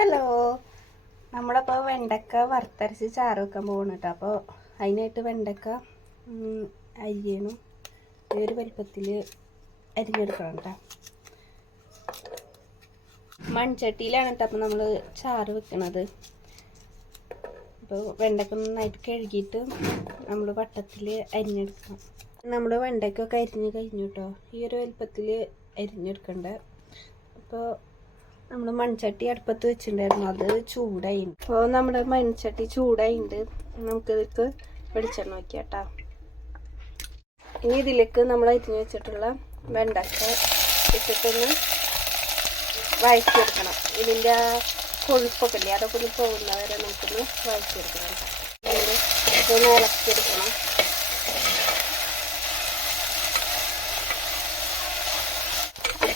Hello, നമ്മളപ്പോൾ വെണ്ടക്ക വറുത്തരച്ച് ചാറ് വെക്കാൻ പോകണം കേട്ടോ. അപ്പോൾ അതിനായിട്ട് വെണ്ടക്ക അരിയണം. ഈ ഒരു വലിപ്പത്തിൽ അരിഞ്ഞെടുക്കണം കേട്ടോ. മൺചട്ടിയിലാണ് കേട്ടോ അപ്പോൾ നമ്മൾ ചാറ് വെക്കണത്. അപ്പോൾ വെണ്ടക്ക നന്നായിട്ട് കഴുകിയിട്ട് നമ്മൾ വട്ടത്തിൽ അരിഞ്ഞെടുക്കണം. നമ്മൾ വെണ്ടയ്ക്കൊക്കെ അരിഞ്ഞ് കഴിഞ്ഞു കേട്ടോ. ഈ ഒരു വലിപ്പത്തിൽ അരിഞ്ഞെടുക്കണ്ട. അപ്പോൾ നമ്മൾ മൺചട്ടി അടുപ്പത്ത് വെച്ചിട്ടുണ്ടായിരുന്നു, അത് ചൂടായിട്ടുണ്ട്. അപ്പോൾ നമ്മുടെ മൺചട്ടി ചൂടായിട്ടുണ്ട്. നമുക്കിതിലേക്ക് വെളിച്ചെണ്ണ വയ്ക്കാം കേട്ടോ. ഇനി ഇതിലേക്ക് നമ്മൾ അരിഞ്ഞ് വെച്ചിട്ടുള്ള വെണ്ടക്ക ഇട്ടിട്ടൊന്ന് വഴറ്റിയെടുക്കണം. ഇതിൻ്റെ ആ കൊഴുപ്പൊക്കെ ഇല്ലേ, അതൊക്കെ ഒന്ന് പോകുന്നവരെ നമുക്കൊന്ന് വഴറ്റിയെടുക്കണം കേട്ടോ. ഇതൊന്ന് ഇളക്കിയെടുക്കണം.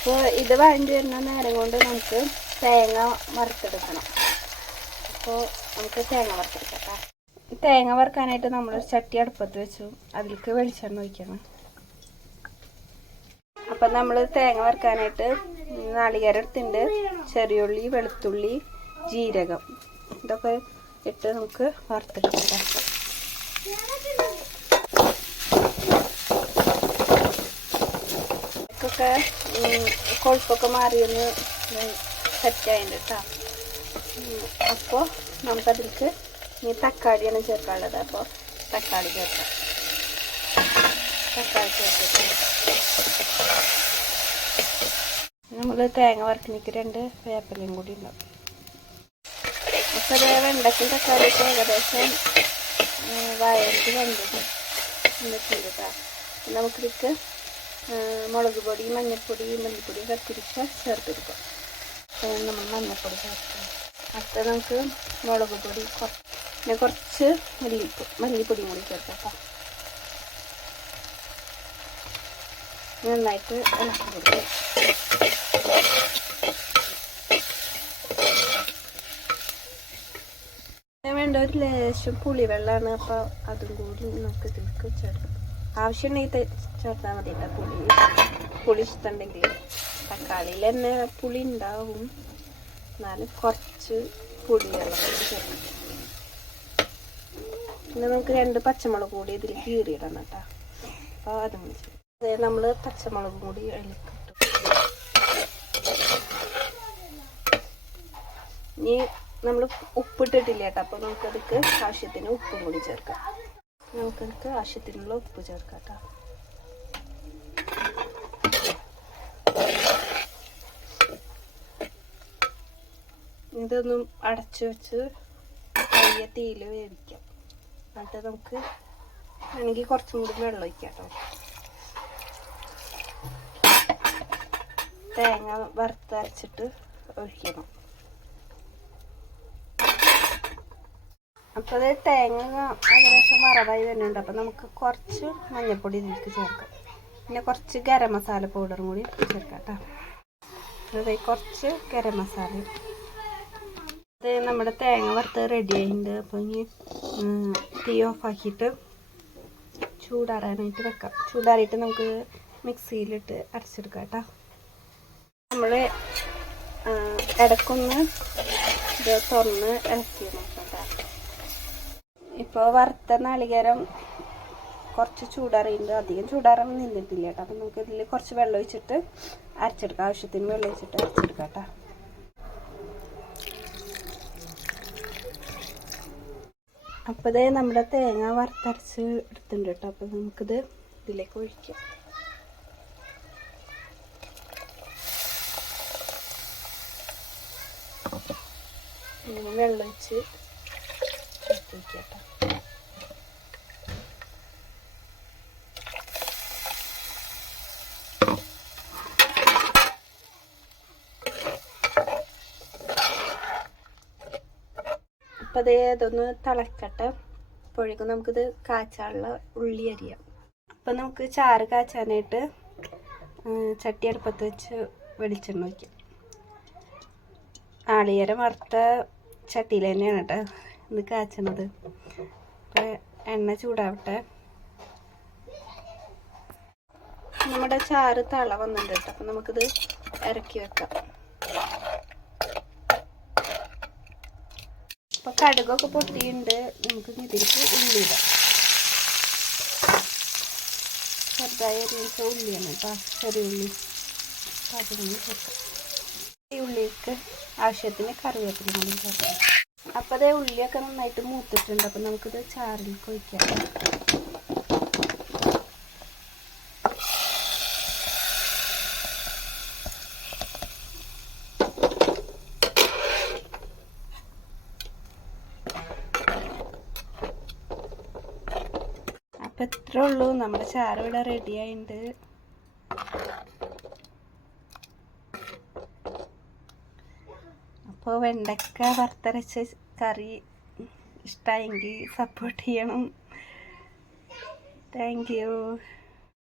അപ്പോൾ ഇത് വഴണ്ടി വരുന്ന നേരം കൊണ്ട് നമുക്ക് തേങ്ങ വറുത്തെടുക്കണം. അപ്പോൾ നമുക്ക് തേങ്ങ വറുത്തെടുക്കാം കേട്ടോ. തേങ്ങ വറുക്കാനായിട്ട് നമ്മൾ ചട്ടി അടുപ്പത്ത് വെച്ചു, അതിലേക്ക് വെളിച്ചെണ്ണ ഒഴിക്കണം. അപ്പം നമ്മൾ തേങ്ങ വറുക്കാനായിട്ട് നാളികേരം എടുത്തിട്ടുണ്ട്, ചെറിയുള്ളി, വെളുത്തുള്ളി, ജീരകം ഇതൊക്കെ ഇട്ട് നമുക്ക് വറുത്തെടുക്കാം. ഒക്കെ കൊഴുപ്പൊക്കെ മാറിയൊന്ന് സെറ്റായിട്ടുണ്ട് കേട്ടോ. അപ്പോൾ നമുക്കതിലേക്ക് ഇനി തക്കാളിയാണ് ചേർക്കാനുള്ളത്. അപ്പോൾ തക്കാളി ചേർക്കാം. തക്കാളി ചേർത്തിട്ട് നമ്മൾ തേങ്ങ വറുക്കിനിക്ക് 2 വേപ്പിലയും കൂടി ഉണ്ടാവും. അപ്പോൾ വെണ്ടയ്ക്കും തക്കാളിയൊക്കെ ഏകദേശം വഴറ്റി വന്നിട്ടുണ്ട് കേട്ടോ. നമുക്കിതിലേക്ക് മുളക് പൊടി, മഞ്ഞൾപ്പൊടി, മല്ലിപ്പൊടി, കത്തിരിക്ക ചേർത്തെടുക്കാം. നമ്മൾ മഞ്ഞൾപ്പൊടി ചേർക്കാം. അപ്പോൾ നമുക്ക് മുളക് പൊടി പിന്നെ കുറച്ച് മല്ലിപ്പൊടിയും കൂടി ചേർക്കാം കേട്ടോ. നന്നായിട്ട് ഇളക്കി കൊടുക്കാം. വേണ്ട ഒരു ലേശം പുളിവെള്ളമാണ്. അപ്പോൾ അതും കൂടി നമുക്ക് ഇതിലേക്ക് ചേർക്കാം. ആവശ്യമുണ്ടെങ്കിൽ ചേർത്താൽ മതി കേട്ടോ. പുളി ഇഷ്ടമുണ്ടെങ്കിൽ തക്കാളിയിൽ തന്നെ പുളി ഉണ്ടാവും, എന്നാലും കുറച്ച് പുളിവെള്ളം കൂടി ചേർക്കാം. പിന്നെ നമുക്ക് 2 പച്ചമുളക് കൂടി ഇതിൽ കീറിയിടണം കേട്ടോ. അപ്പോൾ അതും കൂടി നമ്മൾ പച്ചമുളകും കൂടി അതിലേക്ക് ഇട്ടു. ഇനി നമ്മൾ ഉപ്പിട്ടിട്ടില്ല കേട്ടോ. അപ്പോൾ നമുക്കതിക്ക് ആവശ്യത്തിന് ഉപ്പും കൂടി ചേർക്കാം. നമുക്കതിക്ക് ആവശ്യത്തിനുള്ള ഉപ്പ് ചേർക്കാം കേട്ടോ. ഇതൊന്നും അടച്ചു വെച്ച് വലിയ തീയിൽ വേവിക്കാം. എന്നിട്ട് നമുക്ക് വേണമെങ്കിൽ കുറച്ചും കൂടി വെള്ളം ഒഴിക്കാം കേട്ടോ. തേങ്ങ വറുത്തരച്ചിട്ട് ഒഴിക്കണം. അപ്പോൾ അത് തേങ്ങ ഏകദേശം വറവായി വരുന്നുണ്ട്. അപ്പോൾ നമുക്ക് കുറച്ച് മഞ്ഞൾപ്പൊടി ഇതിലേക്ക് ചേർക്കാം. പിന്നെ കുറച്ച് ഗരം മസാല പൗഡറും കൂടി ചേർക്കാം കേട്ടോ. അത് കുറച്ച് ഗരം മസാല. അത് നമ്മുടെ തേങ്ങ വറുത്ത് റെഡി ആയിട്ടുണ്ട്. അപ്പോൾ ഇനി തീ ഓഫാക്കിയിട്ട് ചൂടാറാനായിട്ട് വെക്കാം. ചൂടാറിയിട്ട് നമുക്ക് മിക്സിയിലിട്ട് അരച്ചെടുക്കാം കേട്ടോ. നമ്മൾ ഇടയ്ക്കൊന്ന് ഇത് തുറന്ന് ഇളക്കി നോക്കാം കേട്ടോ. ഇപ്പോൾ വറുത്ത നാളികേരം കുറച്ച് ചൂടാറിയിട്ടുണ്ട്, അധികം ചൂടാറാൻ നിന്നിട്ടില്ല കേട്ടോ. അപ്പം നമുക്ക് ഇതിൽ കുറച്ച് വെള്ളം ഒഴിച്ചിട്ട് അരച്ചെടുക്കാം. ആവശ്യത്തിന് വെള്ളം ഒഴിച്ചിട്ട് അരച്ചെടുക്കാം കേട്ടോ. അപ്പോൾ ഇതേ നമ്മുടെ തേങ്ങ വറുത്തരച്ച് എടുത്തിട്ടുണ്ട് കേട്ടോ. അപ്പോൾ നമുക്കിത് ഇതിലേക്ക് ഒഴിക്കാം. വെള്ളം ഒഴിച്ച് വയ്ക്കാം കേട്ടോ. അപ്പം അതേ അതൊന്ന് തിളക്കട്ടെ. അപ്പോഴേക്കും നമുക്കിത് കാച്ചാനുള്ള ഉള്ളി അരിയാം. അപ്പം നമുക്ക് ചാറ് കാച്ചാനായിട്ട് ചട്ടി അടുപ്പത്ത് വെച്ച് വെളിച്ചെണ്ണ വയ്ക്കാം. നാളികേരം വറുത്ത ചട്ടിയിൽ തന്നെയാണ് കേട്ടോ ഇത് കാച്ചണത്. അപ്പോൾ എണ്ണ ചൂടാവട്ടെ. നമ്മുടെ ചാറ് തള വന്നിട്ടുണ്ട് കേട്ടോ. അപ്പം നമുക്കിത് ഇറക്കി വെക്കാം. അപ്പോൾ കടുകൊക്കെ പൊട്ടിയുണ്ട്. നമുക്ക് ഇതിലേക്ക് ഉള്ളിയിടാം. ചെറുതായി അരിഞ്ഞ ഉള്ളിയാണ് കേട്ടോ, ചെറിയ ഉള്ളി. അപ്പോൾ അതൊന്ന് ചേർക്കാം. ഈ ഉള്ളിക്ക് ആവശ്യത്തിന് കറിവേപ്പില കൂടി ചേർക്കാം. അപ്പോൾ അതേ ഉള്ളിയൊക്കെ നന്നായിട്ട് മൂത്തിട്ടുണ്ട്. അപ്പോൾ നമുക്കിത് ചാറിലേക്ക് ഒഴിക്കാം. അപ്പോൾ ഇത്രേ ഉള്ളൂ, നമ്മുടെ ചാറ് ഇവിടെ റെഡി ആയിട്ടുണ്ട്. അപ്പോൾ വെണ്ടക്ക വറുത്തരച്ച കറി ഇഷ്ടമായെങ്കിൽ സപ്പോർട്ട് ചെയ്യണം. Thank you.